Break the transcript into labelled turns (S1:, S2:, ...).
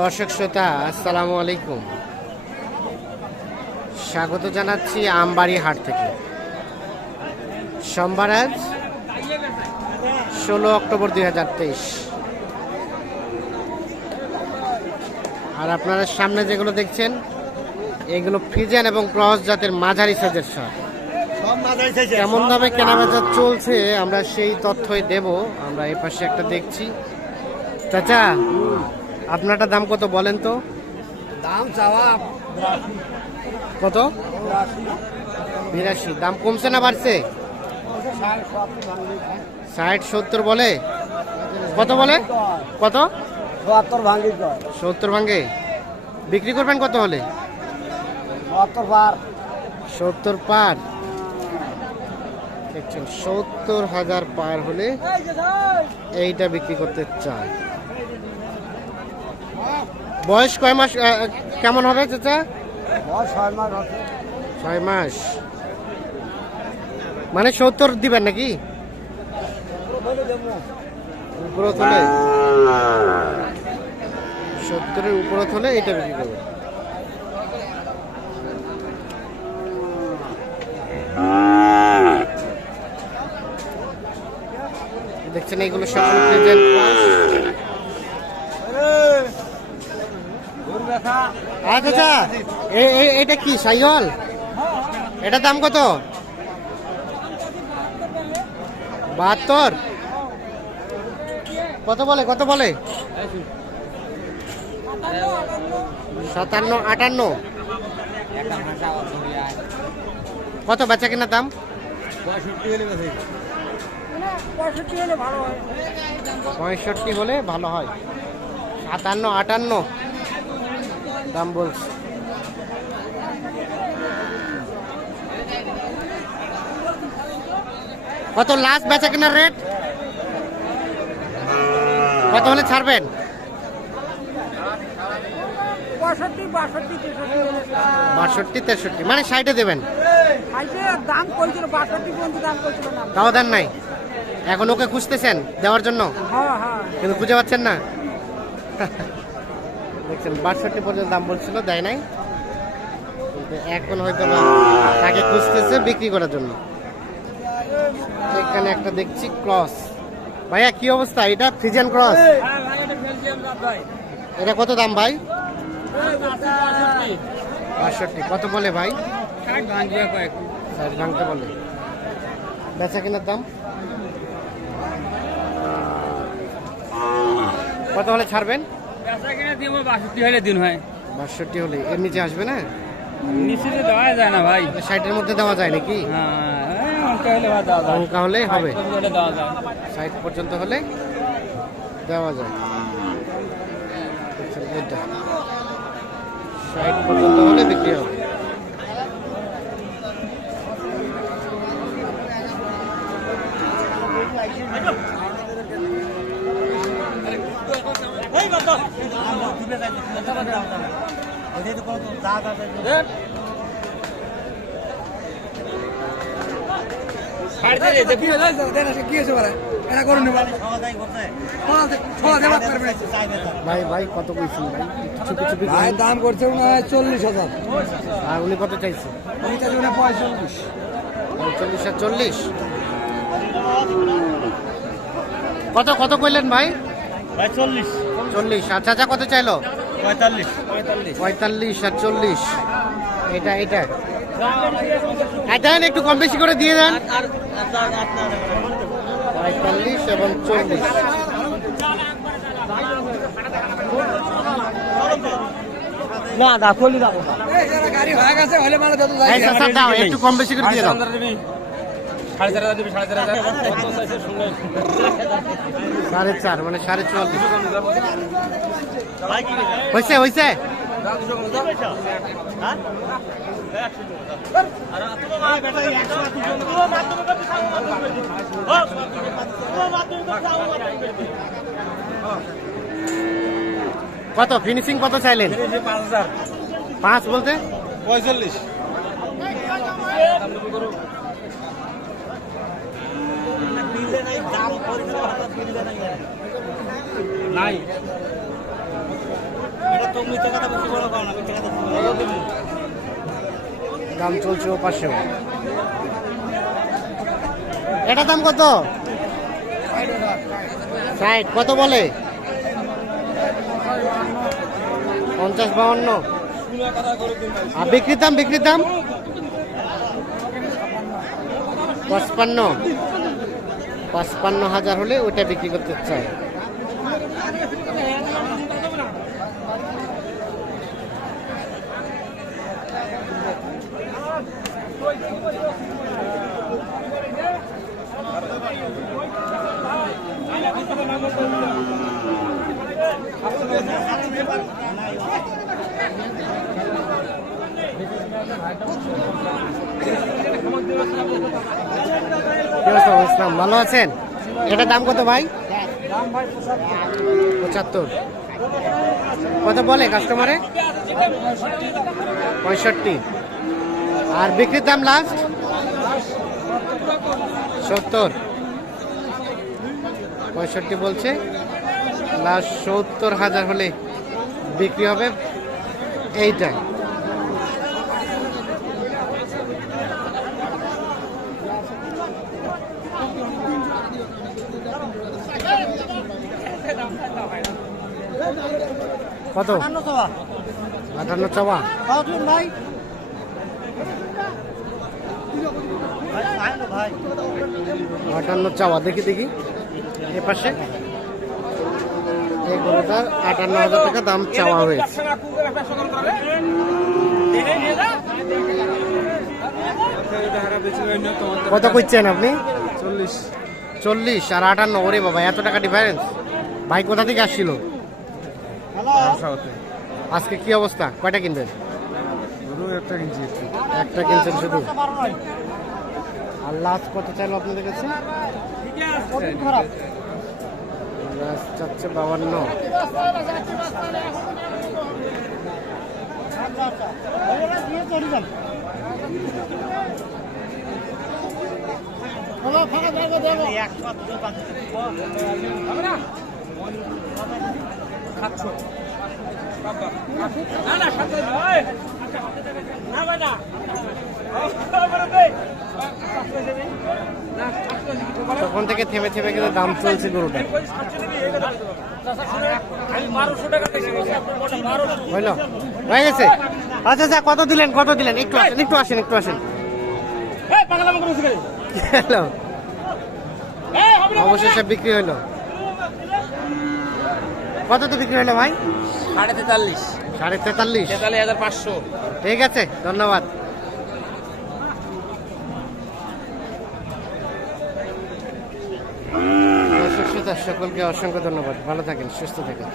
S1: দর্শক শ্রোতা আসসালামু আলাইকুম। স্বাগত জানাচ্ছি আমবাড়ি হাট থেকে। সোমবার আজ ষোলো অক্টোবর দুই হাজার তেইশ। আর আপনারা সামনে যেগুলো দেখছেন এগুলো ফ্রিজেন এবং ক্রস জাতের মাঝারি সাইজের সার কেমন দামে কেনাবেচা চলছে আমরা সেই তথ্যই দেব। আমরা এই পাশে একটা দেখছি। চাচা আপনারটা দাম কত বলেন তো?
S2: দাম চাওয়া
S1: কত? বিরাশি। দাম কমছে না বাড়ছে? ষাট সত্তর বলে? কত বলে? কত?
S2: চুয়াত্তর ভাঙ্গি
S1: সত্তর ভাঙ্গে বিক্রি করবেন কত হলে? সত্তর পার। দেখছেন সত্তর হাজার পার হলে এইটা বিক্রি করতে চায়। বয়স কয় মাস কেমন হবে চাচা?
S2: বয়স ছয় মাস
S1: মানে সত্তর দিবেন নাকি? সত্তরের উপরত হলে এটা বিক্রি করবে দেখছেন এইগুলো সকল প্রেজেন্ট আচ্ছা আচ্ছা। এ- এ- এটা কি সাইহল? এটা দাম কত? বাহাত্তর। কত বলে কত বলে? সাতান্ন আটান্ন। কত বেচা কেনার দাম? পঁয়ষট্টি হলে ভালো হয়। সাতান্ন আটান্ন। দাম বলছে। কত লাস্ট বেচা কেনার রেট কত হলে ছাড়বেন?
S3: বাষট্টি তেষট্টি
S1: মানে সাইডে দেবেন।
S3: দাম করেছিল বাষট্টি পর্যন্ত দাম করেছিল
S1: তাও দেন নাই। এখন ওকে খুঁজতেছেন দেওয়ার জন্য?
S3: হ্যাঁ হ্যাঁ।
S1: কিন্তু খুঁজে পাচ্ছেন না? দেখছেন বাষট্টি পর্যন্ত দাম বলছিল দেয় নাই। এখন হয়তো তাকে খুঁজতেছে বিক্রি করার জন্য। এখানে একটা দেখছি ক্রস। ভাইয়া কি অবস্থা? এটা ফ্রিজিয়ান ক্রস? এটা কত দাম ভাই? বাষট্টি কত বলে ভাই? ভাঙতে বলে। বেচা কেনার দাম? কত হলে ছাড়বেন?
S4: বেচা কিনে দিব বাষট্টি হলে দিন হয়।
S1: বাষট্টি হলে। এর নিচে আসবে না?
S4: নিচে তো দেওয়া যায় না ভাই।
S1: ষাটের মধ্যে দেওয়া যায় নাকি?
S4: হ্যাঁ এই অঙ্কা হলে ভাই দেওয়া যায়।
S1: অঙ্কা হলেই হবে।
S4: সাইট হলে দেওয়া যায়।
S1: ষাট পর্যন্ত হলে দেওয়া যায়। আচ্ছা, এটা ষাট পর্যন্ত হলে বিক্রি হবে
S4: ষাট দিলে যে
S2: কি হয়েছে কি হয়েছে বলে এটা করুন
S1: ভাই ভাই কত কইছেন ভাই? কিছু কিছু বিক্রি
S2: ভাই দাম করছে চল্লিশ হাজার।
S1: আর উনি কত চাইছে?
S2: উনি চাইছে উনি পঁয়তাল্লিশ।
S1: পঁয়তাল্লিশ আর চল্লিশ? কত কত কইলেন ভাই?
S4: ভাই চল্লিশ।
S1: চল্লিশ আর চাচা কত চাইলো?
S4: পঁয়তাল্লিশ।
S1: পঁয়তাল্লিশ আর চল্লিশ। এটা এটা। দেন একটু কম বেশি করে দিয়ে দেন। পঁয়তাল্লিশ এবং চল্লিশ।
S4: না
S1: এই চাচা দাও একটু কম বেশি করে দিয়ে দাও।
S4: সাড়ে চার হাজার সাড়ে চার হাজার কত
S1: সাড়ে চার মানে সাড়ে চুয়াল্লিশ হয়েছে হয়েছে কত ফিনিশিং কত চাইলেন
S4: পাঁচ
S1: পাঁচ বলতে
S4: পঁয়তাল্লিশ নাই।
S1: দাম চলছে ও পাশেও। এটা দাম কত? ষাট কত বলে? পঞ্চাশ বাউন্ন। আর বিক্রির দাম বিক্রির দাম? পঁচপান্ন। পঁচপান্ন হাজার হলে ওটা বিক্রি করতে চাই কি অবস্থা, ইসলাম ভালো আছেন? এটার দাম কত ভাই? পঁচাত্তর। কত বলে কাস্টমারে পঁয়ষট্টি। আর বিক্রির দাম লাস্ট সত্তর। পঁয়ষট্টি বলছে। লাস্ট সত্তর হাজার হলে বিক্রি হবে এইটাই। কত? আটান্ন চাওয়া আটান্ন চাওয়া দেখি দেখি। এ পাশে। এই গরুটার আটান্ন হাজার টাকা দাম চাওয়া হয়েছে। কত করছেন আপনি?
S2: চল্লিশ।
S1: চল্লিশ আর আটান্ন ওরে বাবা এত টাকা ডিফারেন্স ভাই কোথা থেকে আসছিল? আজকে কি অবস্থা কয়টা কিনবেন
S2: একটা কিনছি
S1: একটা কিনছেন শুধু আর লাস্ট কত চাইলো আপনাদের কাছে লাস্ট চাচ্ছে বাবান্ন তখন থেকে থেমে থেমে কিন্তু দাম চলছে গরুটা। হয়ে গেছে? আচ্ছা আচ্ছা কত দিলেন কত দিলেন? একটু আসেন একটু আসেন একটু আসেন। হলো অবশেষে বিক্রি হইল কত তো বিক্রি হলো ভাই?
S4: সাড়ে তেতাল্লিশ।
S1: সাড়ে তেতাল্লিশ?
S4: তেতাল্লিশ হাজার পাঁচশো।
S1: ঠিক আছে ধন্যবাদ। সকলকে অসংখ্য ধন্যবাদ। ভালো থাকেন সুস্থ থাকেন।